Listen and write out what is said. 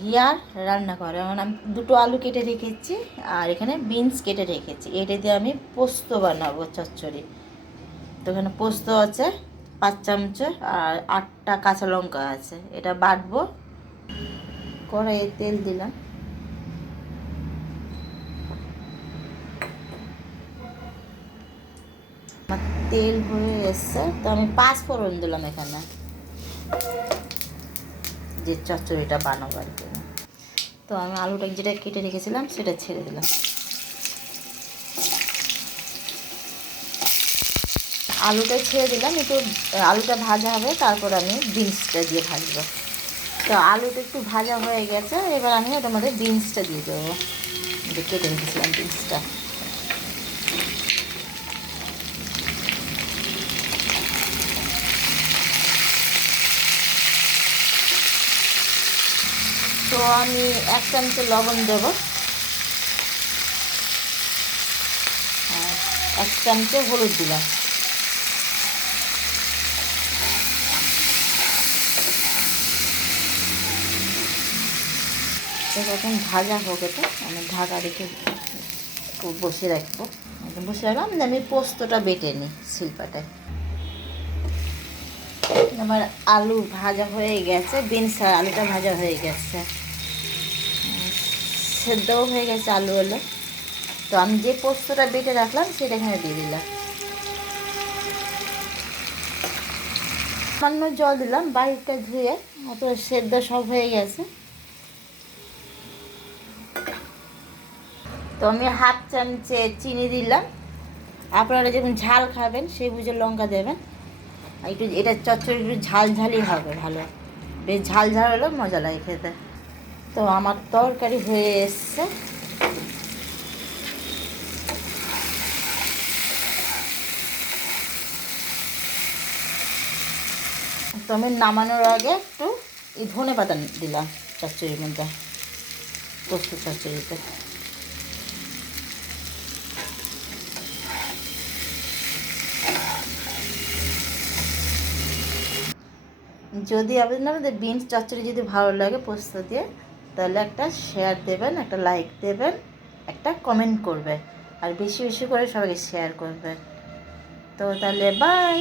Here রান্না করে। এখন আমি দুটো আলু কেটে রেখেছি আর এখানে বিনস কেটে রেখেছি। এটা দিয়ে আমি পোস্ত বানাবো চচ্চড়ি। তো এখানে পোস্ত আছে 5 চামচ আর 8টা কাঁচা লঙ্কা আছে, এটা বাটবো। কড়াইয়ে তেল দিলাম, তেল হয়ে এসছে তো আমি 5 ফোড়ন দিলাম এখানে, যে চচ্চড়িটা বানাবার জন্য। তো আমি আলুটা যেটা কেটে রেখেছিলাম সেটা ছেড়ে দিলাম। আলুটা ছেড়ে দিলাম, একটু আলুটা ভাজা হবে, তারপর আমি বিনসটা দিয়ে ভাজবো। তো আলুটা একটু ভাজা হয়ে গেছে, এবার আমি ওটার মধ্যে বিনসটা দিয়ে দেবো, যে কেটে রেখেছিলাম বিনসটা। তো আমি 1 চামচ লবণ দেবো, আর 1 চামচ হলুদ দিলাম। এখন ভাজা হোক, এটা আমি ঢাকা রেখে বসে রাখবো। বসে রাখলাম, আমি পোস্তটা বেটে নিই শিলপাটায়। আমার আলু ভাজা হয়ে গেছে, বিনস আর আলুটা ভাজা হয়ে গেছে, সেদ্ধও হয়ে গেছে আলু হলো। তো আমি যে পোস্তটা বেটে রাখলাম সেটা এখানে দিয়ে দিলাম। সামান্য জল দিলাম, বাইরটা ধুয়ে, অত সেদ্ধ সব হয়ে গেছে। তো আমি 1/2 চামচে চিনি দিলাম। আপনারা যখন ঝাল খাবেন সেই বুঝে লঙ্কা দেবেন। একটু এটা চচ্চড়ি একটু ঝাল ঝালই হবে, ভালো বেশ ঝাল ঝাল হলেও মজা লাগে খেতে। তো আমার তরকারি হয়ে এসছে। তো আমি নামানোর আগে একটু এই ধনে পাতা দিলাম চচ্চড়ির মধ্যে, পোস্ত চচ্চড়িতে। যদি আপনাদের বিনস চচ্চড়ি যদি ভালো লাগে পোস্ত দিয়ে, তাহলে একটা শেয়ার দেবেন, একটা লাইক দেবেন, একটা কমেন্ট করবেন, আর বেশি বেশি করে সবাইকে শেয়ার করবেন। তো তাহলে বাই।